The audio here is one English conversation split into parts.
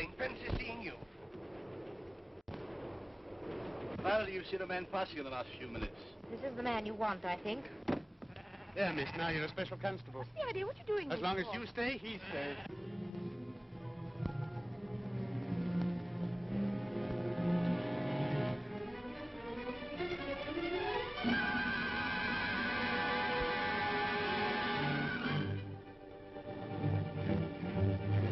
darling. Fancy seeing you. Well, you've seen a man passing in the last few minutes. This is the man you want, I think. Yeah, miss, now you're a special constable. What's the idea? What you doing As here long as for? you stay, he stays.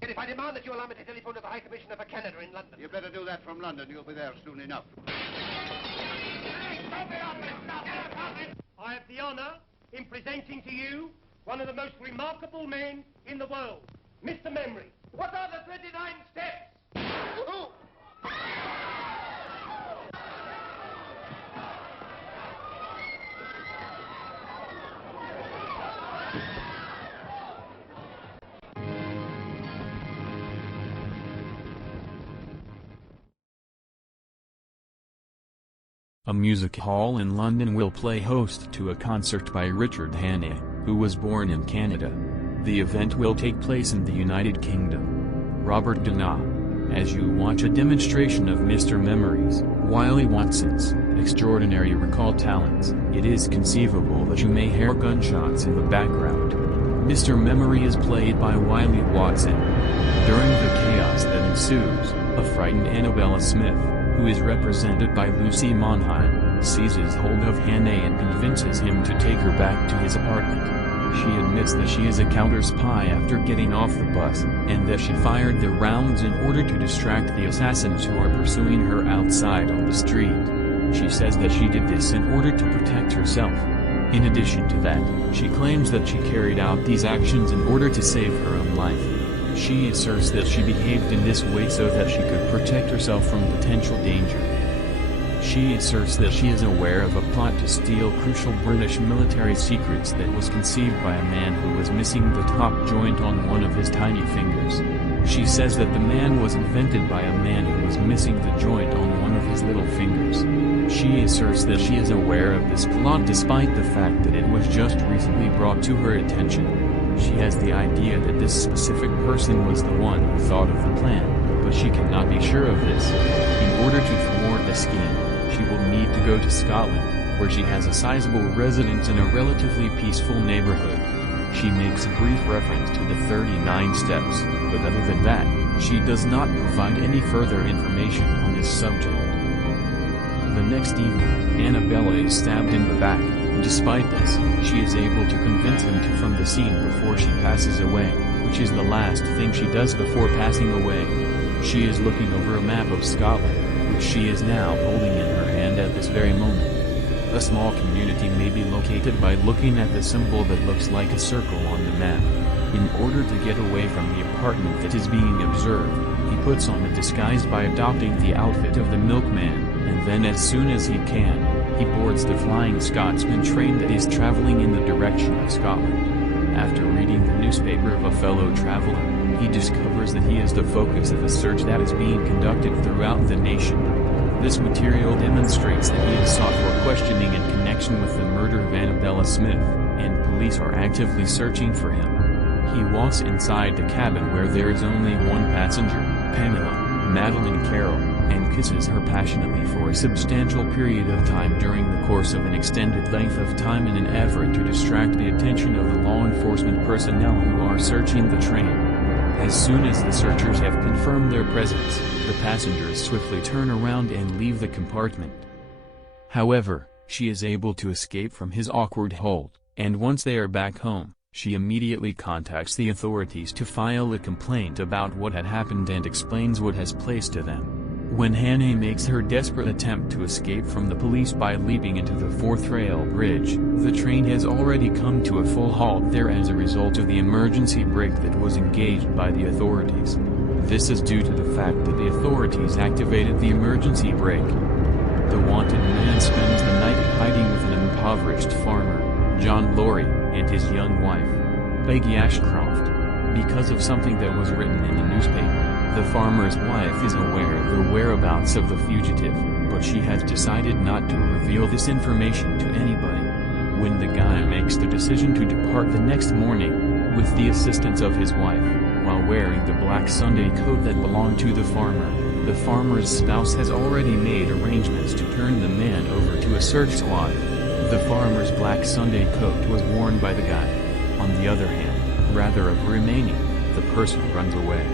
And if I demand that you allow me to telephone to the High Commissioner for Canada in London. You better do that from London. You'll be there soon enough. I have the honor in presenting to you one of the most remarkable men in the world, Mr. Memory. What are the 29 steps? A music hall in London will play host to a concert by Richard Hannay, who was born in Canada. The event will take place in the United Kingdom. Robert Hannay. As you watch a demonstration of Mr. Memory's, Wiley Watson's, extraordinary recall talents, it is conceivable that you may hear gunshots in the background. Mr. Memory is played by Wiley Watson. During the chaos that ensues, a frightened Annabella Smith, who is represented by Lucy Monheim, seizes hold of Hannay and convinces him to take her back to his apartment. She admits that she is a counter spy after getting off the bus, and that she fired the rounds in order to distract the assassins who are pursuing her outside on the street. She says that she did this in order to protect herself. In addition to that, she claims that she carried out these actions in order to save her own life. She asserts that she behaved in this way so that she could protect herself from potential danger. She asserts that she is aware of a plot to steal crucial British military secrets that was conceived by a man who was missing the top joint on one of his tiny fingers. She says that the man was invented by a man who was missing the joint on one of his little fingers. She asserts that she is aware of this plot despite the fact that it was just recently brought to her attention. She has the idea that this specific person was the one who thought of the plan, but she cannot be sure of this. In order to thwart the scheme, she will need to go to Scotland, where she has a sizable residence in a relatively peaceful neighborhood. She makes a brief reference to the 39 steps, but other than that, she does not provide any further information on this subject. The next evening, Annabella is stabbed in the back. Despite this, she is able to convince him to from the scene before she passes away, which is the last thing she does before passing away. She is looking over a map of Scotland, which she is now holding in her hand at this very moment. A small community may be located by looking at the symbol that looks like a circle on the map. In order to get away from the apartment that is being observed, he puts on a disguise by adopting the outfit of the milkman, and then as soon as he can, he boards the Flying Scotsman train that is traveling in the direction of Scotland. After reading the newspaper of a fellow traveler, he discovers that he is the focus of a search that is being conducted throughout the nation. This material demonstrates that he is sought for questioning in connection with the murder of Annabella Smith, and police are actively searching for him. He walks inside the cabin where there is only one passenger, Pamela, Madeline Carroll, and kisses her passionately for a substantial period of time during the course of an extended length of time in an effort to distract the attention of the law enforcement personnel who are searching the train. As soon as the searchers have confirmed their presence, the passengers swiftly turn around and leave the compartment. However, she is able to escape from his awkward hold, and once they are back home, she immediately contacts the authorities to file a complaint about what had happened and explains what has placed to them. When Hannay makes her desperate attempt to escape from the police by leaping into the fourth rail bridge, the train has already come to a full halt there as a result of the emergency brake that was engaged by the authorities. This is due to the fact that the authorities activated the emergency brake. The wanted man spends the night hiding with an impoverished farmer, John Laurie, and his young wife, Peggy Ashcroft. Because of something that was written in the newspaper, the farmer's wife is aware of the whereabouts of the fugitive, but she has decided not to reveal this information to anybody. When the guy makes the decision to depart the next morning, with the assistance of his wife, while wearing the black Sunday coat that belonged to the farmer. The farmer's spouse has already made arrangements to turn the man over to a search squad. The farmer's black Sunday coat was worn by the guy. On the other hand, rather of remaining, the person runs away.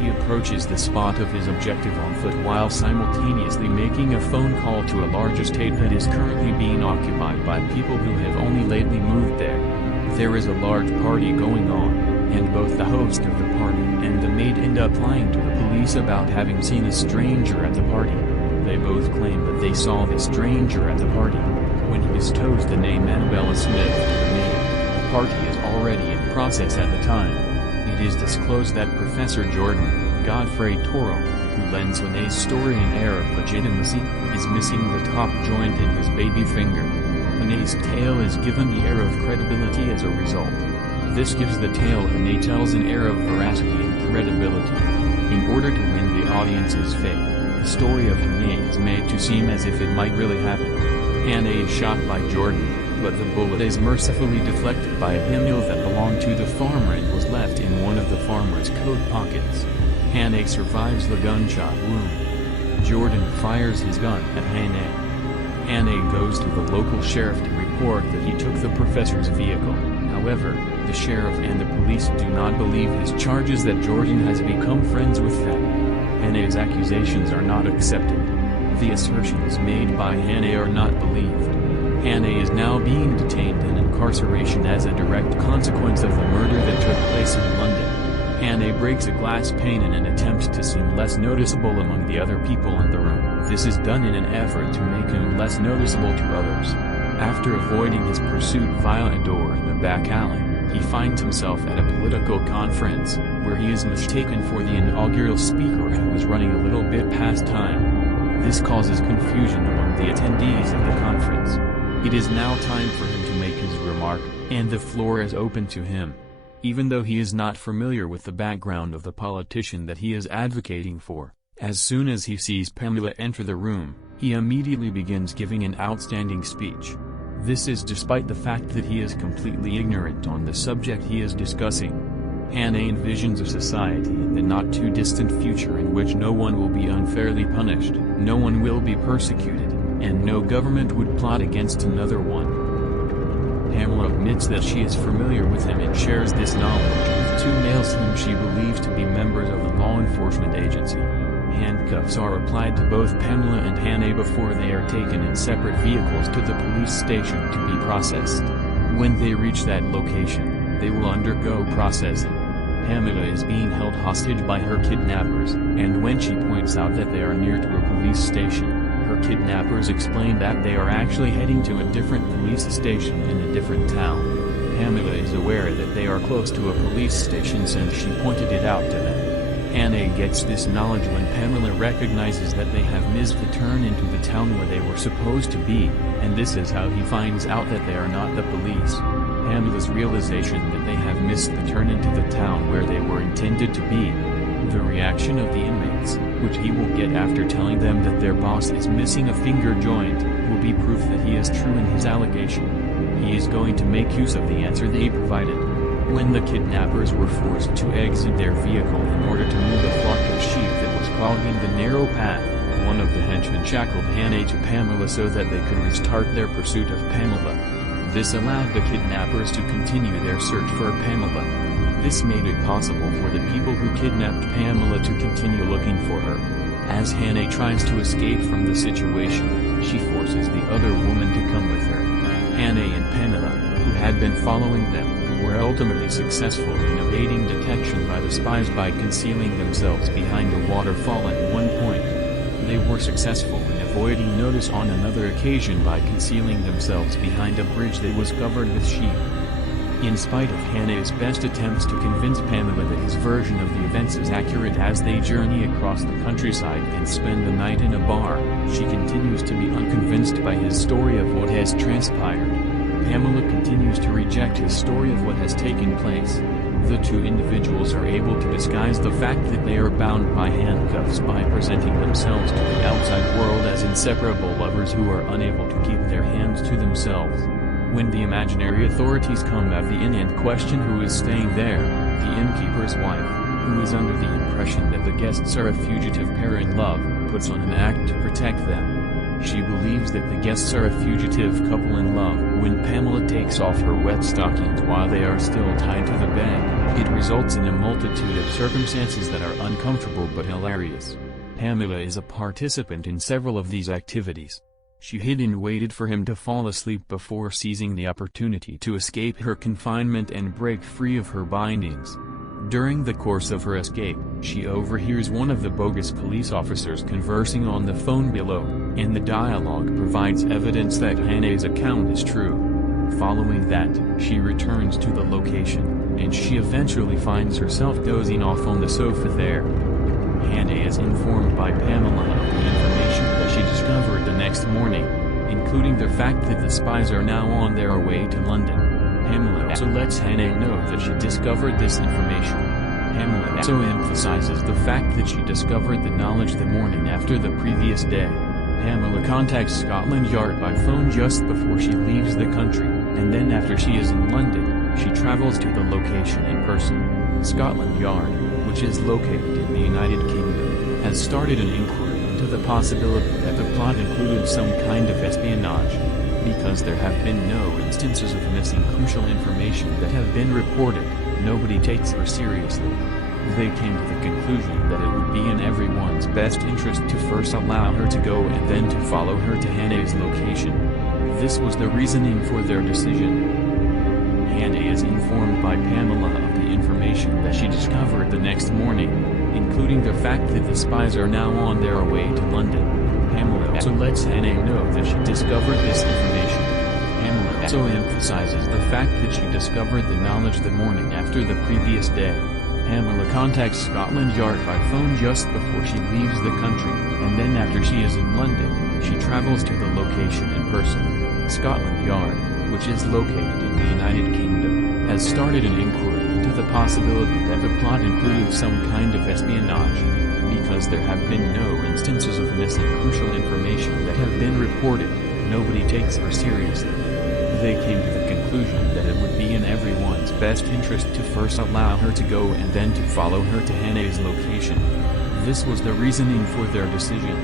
He approaches the spot of his objective on foot while simultaneously making a phone call to a large estate that is currently being occupied by people who have only lately moved there. There is a large party going on, and both the host of the party and the maid end up lying to the police about having seen a stranger at the party. They both claim that they saw the stranger at the party. When he bestows the name Annabella Smith to the maid, the party is already in process at the time. It is disclosed that Professor Jordan, Godfrey Toro, who lends Hannay's story an air of legitimacy, is missing the top joint in his baby finger. Hannay's tale is given the air of credibility as a result. This gives the tale Hannay tells an air of veracity and credibility. In order to win the audience's faith, the story of Hannay is made to seem as if it might really happen. Hannay is shot by Jordan, but the bullet is mercifully deflected by a hymnal that belonged to the farmer and was left in one of the farmer's coat pockets. Hannay survives the gunshot wound. Jordan fires his gun at Hannay. Hannay goes to the local sheriff to report that he took the professor's vehicle. However, the sheriff and the police do not believe his charges that Jordan has become friends with them. Hannay's accusations are not accepted. The assertions made by Hannay are not believed. Hannay is now being detained in incarceration as a direct consequence of the murder that took place in London. Hannay breaks a glass pane in an attempt to seem less noticeable among the other people in the room. This is done in an effort to make him less noticeable to others. After avoiding his pursuit via a door in the back alley, he finds himself at a political conference, where he is mistaken for the inaugural speaker who is running a little bit past time. This causes confusion among the attendees of the conference. It is now time for him to make his remark, and the floor is open to him. Even though he is not familiar with the background of the politician that he is advocating for, as soon as he sees Pamela enter the room, he immediately begins giving an outstanding speech. This is despite the fact that he is completely ignorant on the subject he is discussing. Hannay envisions a society in the not-too-distant future in which no one will be unfairly punished, no one will be persecuted, and no government would plot against another one. Pamela admits that she is familiar with him and shares this knowledge with two males whom she believes to be members of the law enforcement agency. Handcuffs are applied to both Pamela and Hannay before they are taken in separate vehicles to the police station to be processed. When they reach that location, they will undergo processing. Pamela is being held hostage by her kidnappers, and when she points out that they are near to a police station, her kidnappers explain that they are actually heading to a different police station in a different town. Pamela is aware that they are close to a police station since she pointed it out to them. Hannay gets this knowledge when Pamela recognizes that they have missed the turn into the town where they were supposed to be, and this is how he finds out that they are not the police. Pamela's realization that they have missed the turn into the town where they were intended to be. The reaction of the inmates, which he will get after telling them that their boss is missing a finger joint, will be proof that he is true in his allegation. He is going to make use of the answer they provided. When the kidnappers were forced to exit their vehicle in order to move a flock of sheep that was clogging the narrow path, one of the henchmen shackled Hannay to Pamela so that they could restart their pursuit of Pamela. This allowed the kidnappers to continue their search for Pamela. This made it possible for the people who kidnapped Pamela to continue looking for her. As Hannay tries to escape from the situation, she forces the other woman to come with her. Hannay and Pamela, who had been following them, were ultimately successful in evading detection by the spies by concealing themselves behind a waterfall at one point. They were successful in avoiding notice on another occasion by concealing themselves behind a bridge that was covered with sheep. In spite of Hannay's best attempts to convince Pamela that his version of the events is accurate as they journey across the countryside and spend the night in a bar, she continues to be unconvinced by his story of what has transpired. Pamela continues to reject his story of what has taken place. The two individuals are able to disguise the fact that they are bound by handcuffs by presenting themselves to the outside world as inseparable lovers who are unable to keep their hands to themselves. When the imaginary authorities come at the inn and question who is staying there, the innkeeper's wife, who is under the impression that the guests are a fugitive pair in love, puts on an act to protect them. She believes that the guests are a fugitive couple in love. When Pamela takes off her wet stockings while they are still tied to the bed, it results in a multitude of circumstances that are uncomfortable but hilarious. Pamela is a participant in several of these activities. She hid and waited for him to fall asleep before seizing the opportunity to escape her confinement and break free of her bindings. During the course of her escape, she overhears one of the bogus police officers conversing on the phone below, and the dialogue provides evidence that Hannay's account is true. Following that, she returns to the location, and she eventually finds herself dozing off on the sofa there. Hannay is informed by Pamela of the information that she discovered the next morning, including the fact that the spies are now on their way to London. Pamela also lets Hannay know that she discovered this information. Pamela also emphasizes the fact that she discovered the knowledge the morning after the previous day. Pamela contacts Scotland Yard by phone just before she leaves the country, and then after she is in London, she travels to the location in person. Scotland Yard, which is located in the United Kingdom, has started an inquiry into the possibility that the plot included some kind of espionage. Because there have been no instances of missing crucial information that have been reported, nobody takes her seriously. They came to the conclusion that it would be in everyone's best interest to first allow her to go and then to follow her to Hannay's location. This was the reasoning for their decision. Hannay is informed by Pamela of the information that she discovered the next morning, including the fact that the spies are now on their way to London. Pamela also lets Hannay know that she discovered this information. Pamela also emphasizes the fact that she discovered the knowledge the morning after the previous day. Pamela contacts Scotland Yard by phone just before she leaves the country, and then after she is in London, she travels to the location in person. Scotland Yard, which is located in the United Kingdom, has started an inquiry into the possibility that the plot included some kind of espionage. Because there have been no instances of missing crucial information that have been reported, nobody takes her seriously. They came to the conclusion that it would be in everyone's best interest to first allow her to go and then to follow her to Hannay's location. This was the reasoning for their decision.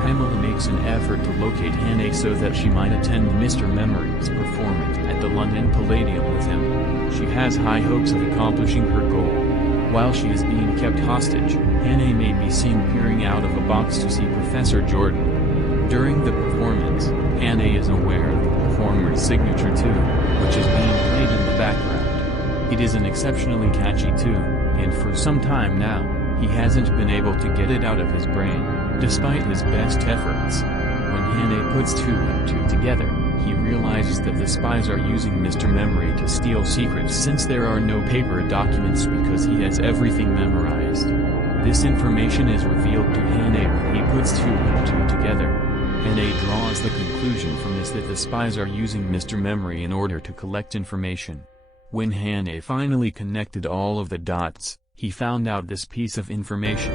Pamela makes an effort to locate Hannay so that she might attend Mr. Memory's performance at the London Palladium with him. She has high hopes of accomplishing her goal. While she is being kept hostage, Hannay may be seen peering out of a box to see Professor Jordan. During the performance, Hannay is aware of the performer's signature tune, which is being played in the background. It is an exceptionally catchy tune, and for some time now, he hasn't been able to get it out of his brain, despite his best efforts. When Hannay puts two and two together, he realizes that the spies are using Mr. Memory to steal secrets since there are no paper documents because he has everything memorized. This information is revealed to Hannay when he puts two and two together. Hannay draws the conclusion from this that the spies are using Mr. Memory in order to collect information. When Hannay finally connected all of the dots, he found out this piece of information.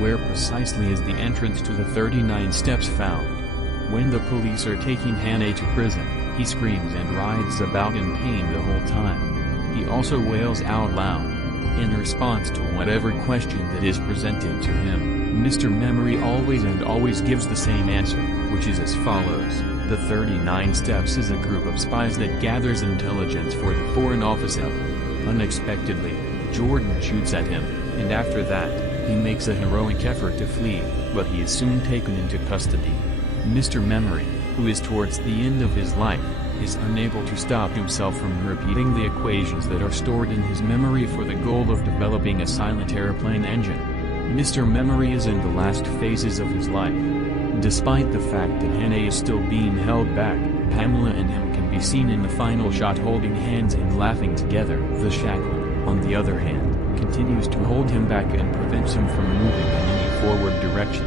Where precisely is the entrance to the 39 steps found? When the police are taking Hannay to prison, he screams and writhes about in pain the whole time. He also wails out loud. In response to whatever question that is presented to him, Mr. Memory always gives the same answer, which is as follows. The 39 Steps is a group of spies that gathers intelligence for the Foreign Office of. Unexpectedly, Jordan shoots at him, and after that, he makes a heroic effort to flee, but he is soon taken into custody. Mr. Memory, who is towards the end of his life, is unable to stop himself from repeating the equations that are stored in his memory for the goal of developing a silent airplane engine. Mr. Memory is in the last phases of his life. Despite the fact that Hannay is still being held back, Pamela and him can be seen in the final shot holding hands and laughing together. The shackle, on the other hand, continues to hold him back and prevents him from moving in any forward direction.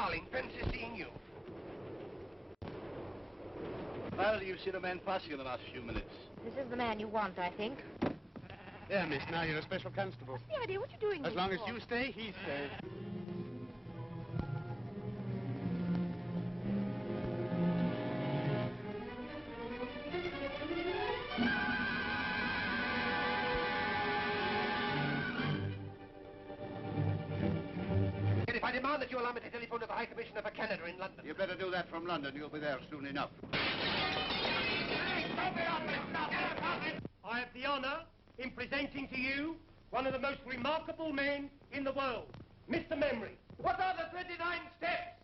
darling fancies seeing you. Well, you've seen a man passing in the last few minutes. This is the man you want, I think. There, miss, now you're a special constable. What's the idea? What are you doing As this long as for? you stay, he stays. If I demand that you allow me to telephone to the High Commissioner for Canada in London. You better do that from London. You'll be there soon enough. I have the honor in presenting to you one of the most remarkable men in the world, Mr. Memory. What are the 29 steps?